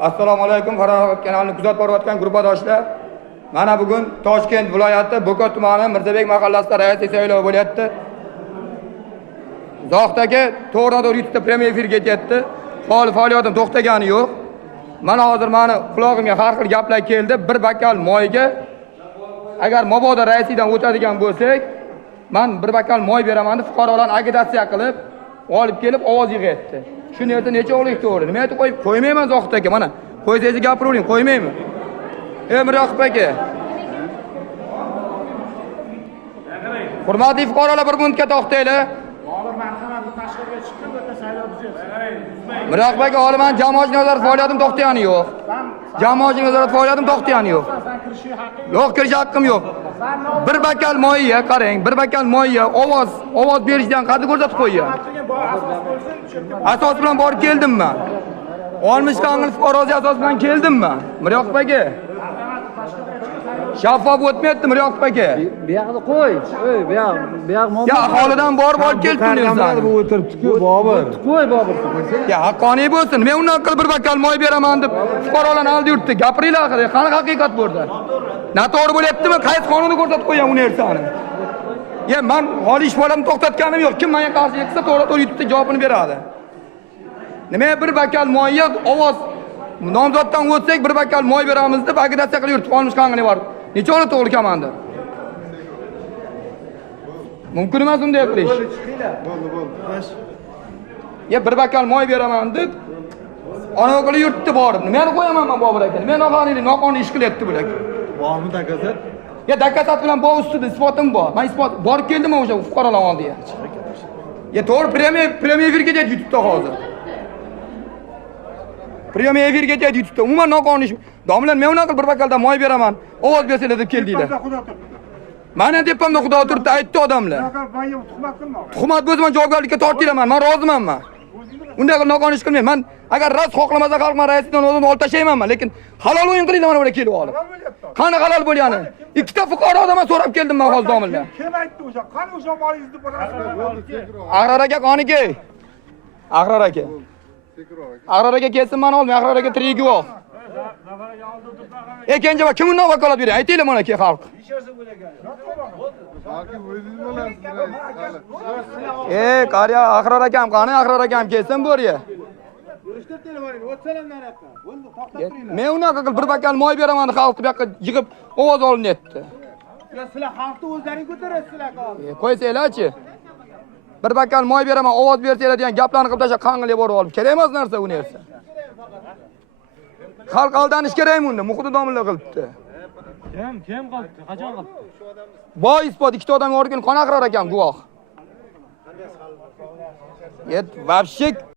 Assalomu alaykum, Farog'at kanalini kuzatib borayotgan guruhdoshlar. Mana bugun Toshkent viloyati Bo'ka tumani Mirzabek mahallasida raislik saylovi bo'lyapti. Zoqdagi to'g'ridan-to'g'ri YouTube'da premyer efir ketyapti. Faoliyatim to'xtagani yo'q. Mana hozir meni quloqimga har xil gaplar keldi. Bir bakal moyga agar mabodo raislikdan o'tadigan bo'lsak, men bir bakal moy beraman deb fuqarolarni agitatsiya qilib, olib kelib ovoz yig'yapti. Shu yerda necha o'g'lik to'g'ri? Nima aytib qo'ymayman Zoqdagi. Mana qo'ysangiz gapiravering, qo'ymayman. Emroqib aka. Hurmatli fuqarolar, bir minutga to'xtanglar. Miroqib aka, hali men jamoatchilik nazorat faoliyatim to'xtagani yo'q. Jamoatchilik nazorat faoliyatim to'xtagani yo'q. Yo'q, kirish haqqim yo'q. Bir bakal moyga qarang, bir bakal moyga ovoz berishdan qaddi ko'rsatib qo'ygan. Asos bilan borib keldim men. Olmish qanqil fuqarosi asos bilan keldim men. Miroqib aka. Shaffof o'tmayapti Miroqib aka. Bu yoqda qo'y. Bu yoq Ya aholidan borib olib keldim bu o'tiribdi-ku, Bobur. Qo'y Bobur. Ya haqqoniy bo'lsin. Men undan qilib bir bakal moy beraman deb fuqarolarni oldi yurtdi. Gapiringlar haqida. Qani haqiqat bu yerda? Noto'g'ri bo'lyaptimi? Qaysi qonunni ko'rsatib qo'ygan bu narsani? Ya men holi ish bolamni to'xtatganim yo'q. Kim menga qarshi chiqsa to'g'ri YouTube'da javobini beradi. Nima bir bakal moyga ovoz nomzoddan o'tsak bir bakal moy beramiz deb agitatsiya qilib yurtib olmish qanqini bor. Necha o'g'li to'g'ri komandir? Mumkin emas unday qilish. Bo'ldi. Ya bir bakal moy beraman deb ona qilib yurtdi borib. Meni qo'yaman men Bobur aka. Men noqonuniy ish qilyapti bular. Bormi dakazat? Ya dakazat bilan bor ustida isbotim bor. Men isbot borib keldim o'sha fuqarolar oldiga. Ya to'g'ri premyer efir ketyapti YouTube'da hozir. Premyer efir ketyapti YouTube'da. Umuman noqonuniy. Domlar men unaqa bir bakaldan moy beraman. Ovoz bersanglar deb keldinglar. Mana tepamda Xudo turibdi, aytdi odamlar. Tuhmat bo'lsa men javobgarlikka tortilaman. Men roziman. Unday qilib noqonuniy ish qilmayman. Men agar rost xohlamasa xalqman raislikdan o'zimni olib tashlayman, lekin halol o'yin qilinglar mana bular kelib olib. Qani halol bo'lgani? Ikkita fuqaro odamdan so'rab keldim men hozir domlar. Kim aytdi o'sha? Qani o'sha molingizni borasiz? Agrar aka qoniki. Agrar aka. Agrar aka kelsin meni olmay, Agrar aka tirik yo'q. Kenja va kim undan vakolat beradi? Aytinglar mana aka xalq. Qariya Agrar akam qani? Agrar akam kelsin bu yerga. Men unaqa qilib bir bakal moy beraman xalqni bu yoqqa yig'ib ovoz olinyapti. Sizlar xalqni o'zlaring ko'tarasizlar. Qo'ysanglarchi. Bir bakal moy beraman, ovoz bersanglar degan gaplarni qilib tashlab qanqilga borib olib. Kerak emas narsa u narsa. Xalq aldanish kerakmi unda? Muhiti domla qilibdi. Kim qildi? Qachon qildi? Boy isbot ikkita odam yorgan qonaqrar ekan guvoh. Yet, vobshe